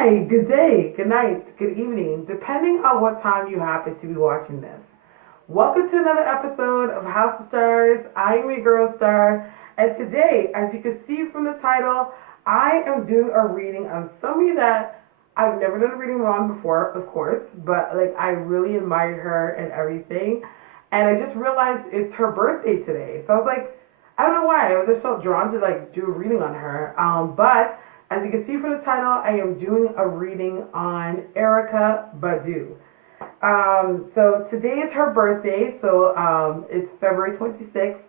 Hi, good day, good night, good evening, depending on what time you happen to be watching this. Welcome to another episode of House of Stars. I'm your girl Starre, and today, as you can see from the title, I am doing a reading on somebody that I've never done a reading on before, of course, but like I really admired her and everything, and I just realized it's her birthday today, so I was like, I don't know why, I just felt drawn to like do a reading on her, but as you can see from the title, I am doing a reading on Erykah Badu. So today is her birthday, so it's February 26th,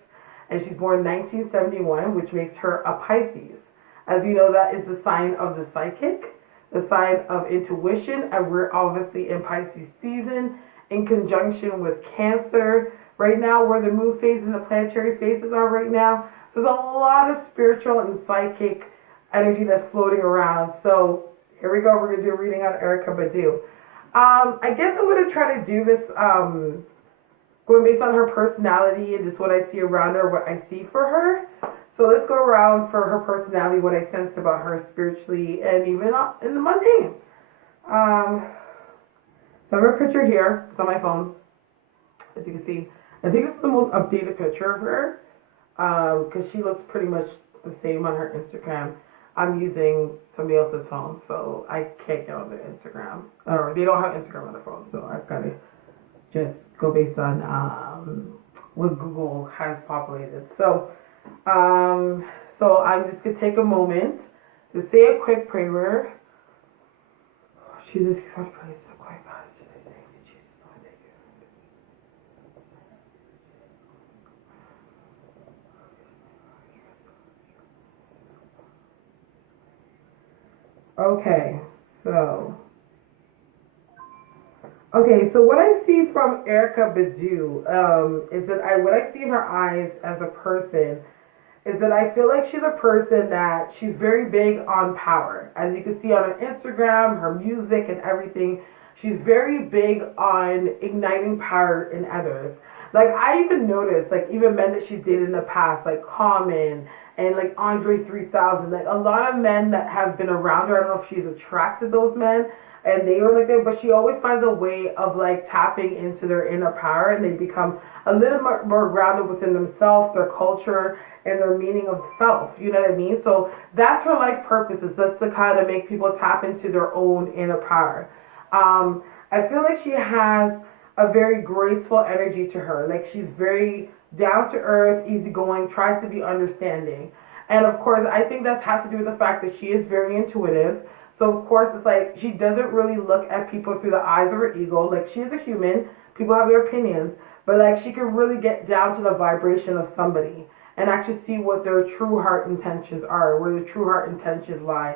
and she's born 1971, which makes her a Pisces. As you know, that is the sign of the psychic, the sign of intuition, and we're obviously in Pisces season in conjunction with Cancer. Right now, where the moon phases and the planetary phases are right now, there's a lot of spiritual and psychic energy that's floating around. So here we go. We're going to do a reading on Erykah Badu. I guess I'm going to try to do this going based on her personality and just what I see around her, what I see for her. So let's go around for her personality, what I sense about her spiritually and even in the mundane. So I have a picture here. It's on my phone, as you can see. I think it's the most updated picture of her because she looks pretty much the same on her Instagram. I'm using somebody else's phone, so I can't get on their Instagram. Or they don't have Instagram on their phone, so I've got to just go based on what Google has populated. So I'm just going to take a moment to say a quick prayer. Jesus, I praise the quiet God. Thank you, Jesus. Lord, thank you. Okay, so what I see from Erykah Badu is that what I see in her eyes as a person is that I feel like she's a person that she's very big on power. As you can see on her Instagram, her music and everything, she's very big on igniting power in others. Like I even noticed, like even men that she's dated in the past, like Common and like Andre 3000, like a lot of men that have been around her. I don't know if she's attracted those men and they were like that, but she always finds a way of like tapping into their inner power and they become a little more grounded within themselves, their culture, and their meaning of self. You know what I mean? So that's her life purpose, is just to kind of make people tap into their own inner power. I feel like she has a very graceful energy to her. Like she's very down to earth, easygoing, tries to be understanding. And of course, I think that has to do with the fact that she is very intuitive. So of course, it's like she doesn't really look at people through the eyes of her ego. Like she's a human, people have their opinions, but like she can really get down to the vibration of somebody and actually see what their true heart intentions are, where their true heart intentions lie.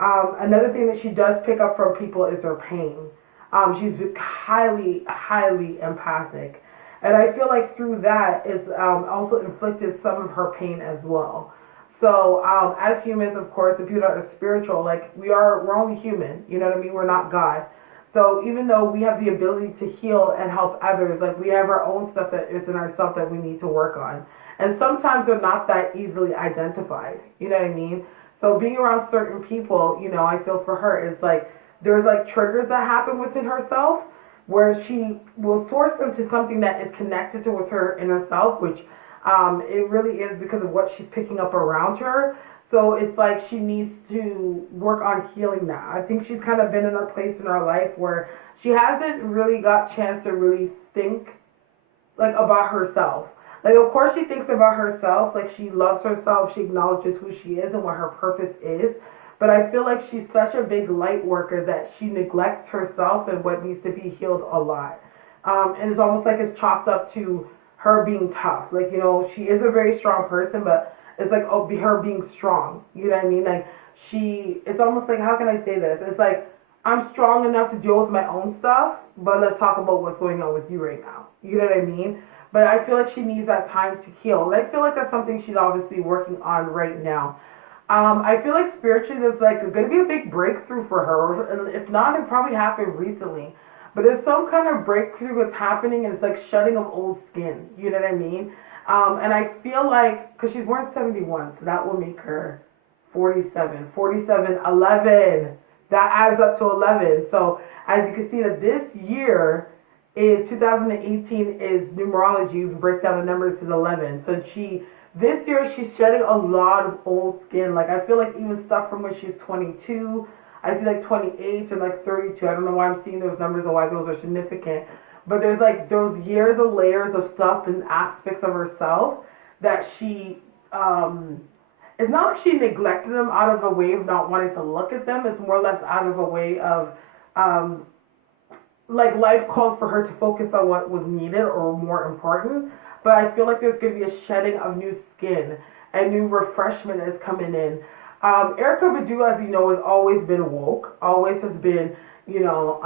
Another thing that she does pick up from people is their pain. She's highly, highly empathic. And I feel like through that is also inflicted some of her pain as well. So as humans, of course, if you're not spiritual, like we're only human, you know what I mean? We're not God. So even though we have the ability to heal and help others, like we have our own stuff that is in ourselves that we need to work on. And sometimes they're not that easily identified, you know what I mean? So being around certain people, you know, I feel for her is like, there's like triggers that happen within herself where she will source them to something that is connected to with her inner self, which it really is because of what she's picking up around her. So it's like she needs to work on healing that. I think she's kind of been in a place in her life where she hasn't really got a chance to really think like about herself. Like of course she thinks about herself, like she loves herself, she acknowledges who she is and what her purpose is. But I feel like she's such a big light worker that she neglects herself and what needs to be healed a lot. And it's almost like it's chalked up to her being tough. Like, you know, she is a very strong person, but it's like her being strong. You know what I mean? Like it's almost like, how can I say this? It's like, I'm strong enough to deal with my own stuff, but let's talk about what's going on with you right now. You know what I mean? But I feel like she needs that time to heal. And I feel like that's something she's obviously working on right now. I feel like spiritually there's like going to be a big breakthrough for her. And if not, it probably happened recently. But there's some kind of breakthrough that's happening and it's like shedding of old skin. You know what I mean? And I feel like, because she's born 71, so that will make her 47. 47, 11. that adds up to 11. So as you can see that this year is 2018 is numerology. You break down the numbers to 11. So this year she's shedding a lot of old skin. Like I feel like even stuff from when she's 22. I see like 28 and like 32. I don't know why I'm seeing those numbers or why those are significant. But there's like those years of layers of stuff and aspects of herself that she it's not like she neglected them out of a way of not wanting to look at them. It's more or less out of a way of um, like life called for her to focus on what was needed or more important. But I feel like there's going to be a shedding of new skin and new refreshment is coming in. Erykah Badu, as you know, has always been woke, always has been, you know,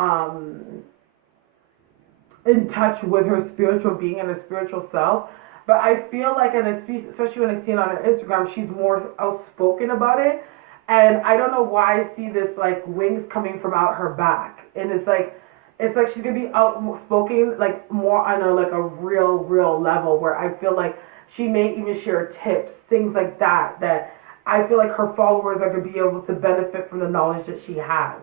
in touch with her spiritual being and her spiritual self. But I feel like, and especially when I see it on her Instagram, she's more outspoken about it. And I don't know why I see this like wings coming from out her back, and it's like she's gonna be outspoken, like more on a like a real level where I feel like she may even share tips, things like that. That I feel like her followers are gonna be able to benefit from the knowledge that she has.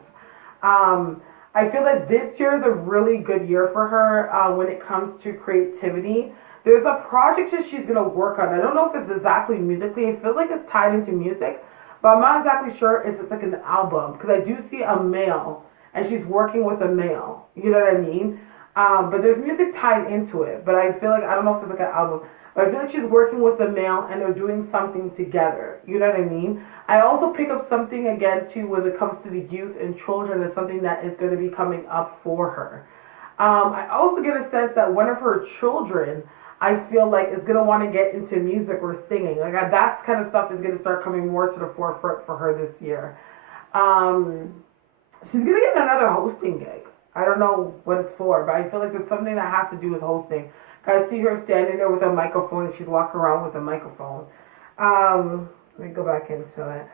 I feel like this year is a really good year for her when it comes to creativity. There's a project that she's gonna work on. I don't know if it's exactly musically. It feels like it's tied into music, but I'm not exactly sure if it's like an album because I do see a male and she's working with a male. You know what I mean? But there's music tied into it. But I feel like I don't know if it's like an album. But I feel like she's working with a male and they're doing something together. You know what I mean? I also pick up something again too when it comes to the youth and children as something that is going to be coming up for her. I also get a sense that one of her children, I feel like, is going to want to get into music or singing. Like that kind of stuff is going to start coming more to the forefront for her this year. She's going to get another hosting gig. I don't know what it's for, but I feel like there's something that has to do with hosting. I see her standing there with a microphone and she's walking around with a microphone. Let me go back into it.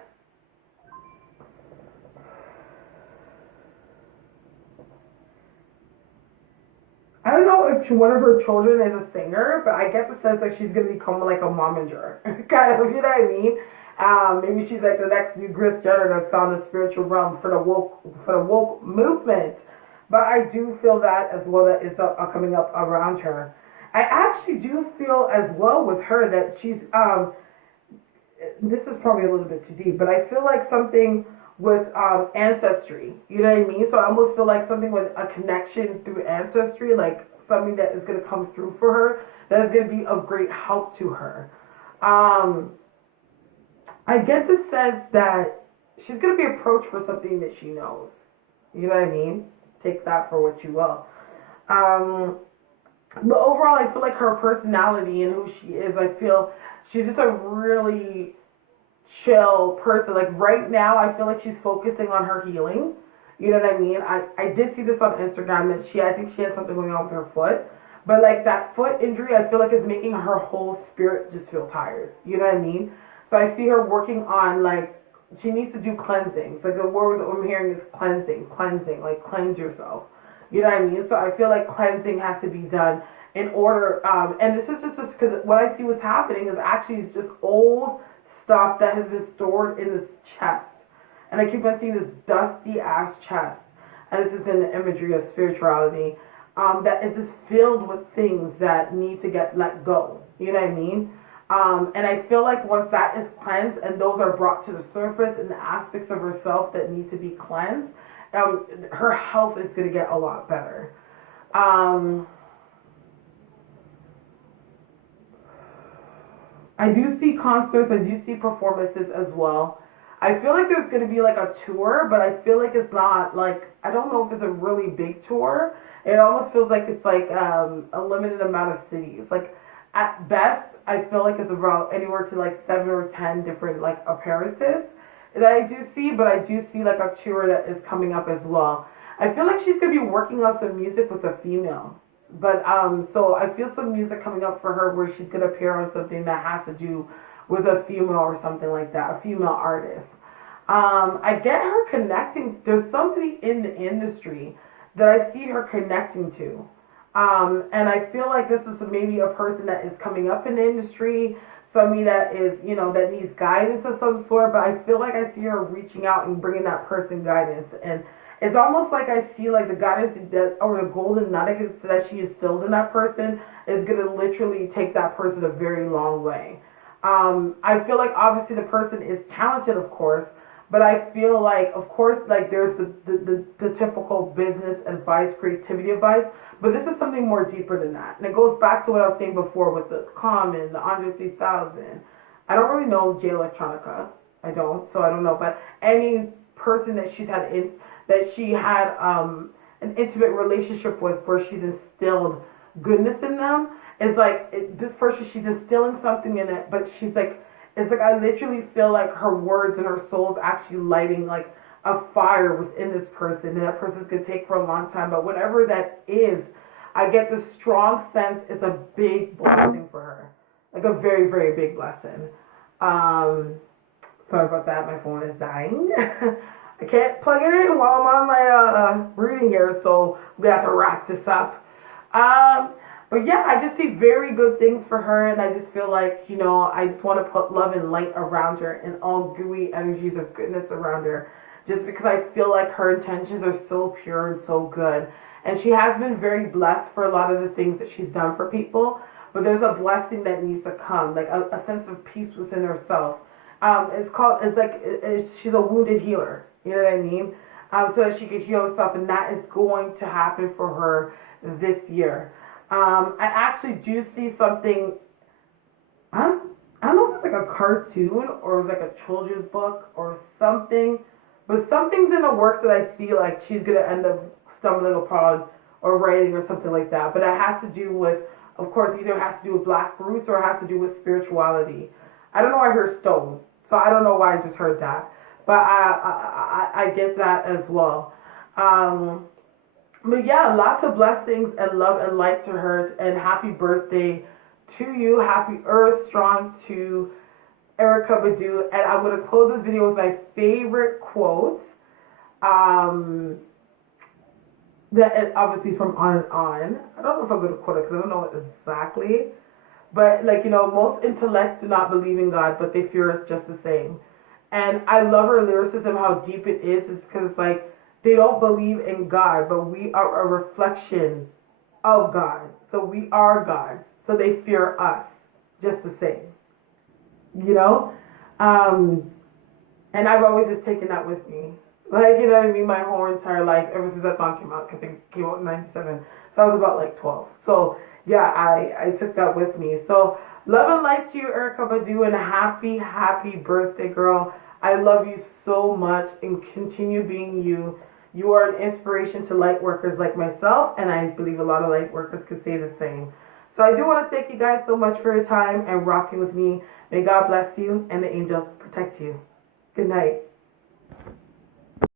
I don't know if one of her children is a singer, but I get the sense that she's going to become like a momager. Kind of, you know what I mean? Maybe she's like the next new Chris Jenner that's on the spiritual realm for the woke movement. But I do feel that as well that is coming up around her. I actually do feel as well with her that she's this is probably a little bit too deep, but I feel like something with ancestry. You know what I mean? So I almost feel like something with a connection through ancestry, like something that is going to come through for her that is going to be of great help to her. I get the sense that she's going to be approached for something that she knows. You know what I mean? Take that for what you will. But overall, I feel like her personality and who she is, I feel she's just a really chill person. Like right now, I feel like she's focusing on her healing. You know what I mean? I did see this on Instagram that I think she had something going on with her foot. But like that foot injury, I feel like is making her whole spirit just feel tired. You know what I mean? So I see her working on like, she needs to do cleansing. Like the word that I'm hearing is cleansing, like cleanse yourself. You know what I mean? So I feel like cleansing has to be done in order, and this is just because what I see what's happening is actually it's just old stuff that has been stored in this chest. And I keep on seeing this dusty ass chest. And this is in the imagery of spirituality. That is just filled with things that need to get let go. You know what I mean? And I feel like once that is cleansed and those are brought to the surface and the aspects of herself that need to be cleansed, her health is going to get a lot better. I do see concerts, I do see performances as well. I feel like there's going to be like a tour, but I feel like it's not like, I don't know if it's a really big tour. It almost feels like it's like a limited amount of cities. Like at best, I feel like it's around anywhere to like 7 or 10 different like appearances that I do see, but I do see like a tour that is coming up as well. I feel like she's going to be working on some music with a female. But so I feel some music coming up for her where she's going to appear on something that has to do with a female or something like that, a female artist. I get her connecting. There's somebody in the industry that I see her connecting to. And I feel like this is maybe a person that is coming up in the industry, somebody that is, that needs guidance of some sort, but I feel like I see her reaching out and bringing that person guidance. And it's almost like I see like the guidance that, or the golden nugget that she instills in that person is going to literally take that person a very long way. I feel like obviously the person is talented, of course, but I feel like, of course, like there's the typical business advice, creativity advice, but this is something more deeper than that. And it goes back to what I was saying before with the Common, the Andre 3000. I don't really know Jay Electronica. I don't, so I don't know. But any person that she had an intimate relationship with, where she's instilled goodness in them, is like this person, she's instilling something in it, but she's like, it's like I literally feel like her words and her soul is actually lighting like a fire within this person, and that person's gonna take for a long time. But whatever that is, I get this strong sense it's a big blessing for her, like a very, very big blessing. Sorry about that. My phone is dying. I can't plug it in while I'm on my reading here, so we have to wrap this up. But yeah, I just see very good things for her, and I just feel like, I just want to put love and light around her and all gooey energies of goodness around her, just because I feel like her intentions are so pure and so good. And she has been very blessed for a lot of the things that she's done for people, but there's a blessing that needs to come, like a sense of peace within herself. She's a wounded healer, you know what I mean? So that she could heal herself, and that is going to happen for her this year. I actually do see something. I don't know if it's like a cartoon or it's like a children's book or something, but something's in the works that I see like she's gonna end up stumbling upon or writing or something like that. But it has to do with, of course, either it has to do with black roots or it has to do with spirituality. I don't know. I heard stone, so I don't know why I just heard that, but I get that as well. But yeah, lots of blessings and love and light to her, and happy birthday to you. Happy Earth Strong to Erykah Badu. And I'm going to close this video with my favorite quote. That is obviously from On and On. I don't know if I'm going to quote it because I don't know it exactly. But most intellects do not believe in God, but they fear us just the same. And I love her lyricism, how deep it is. It's because they don't believe in God, but we are a reflection of God. So we are gods. So they fear us just the same. And I've always just taken that with me. Like, what I mean? My whole entire life, ever since that song came out, because it came out in 97. So I was about 12. So yeah, I took that with me. So love and light to you, Erykah Badu, and happy, happy birthday, girl. I love you so much, and continue being you. You are an inspiration to light workers like myself, and I believe a lot of light workers could say the same. So I do want to thank you guys so much for your time and rocking with me. May God bless you and the angels protect you. Good night.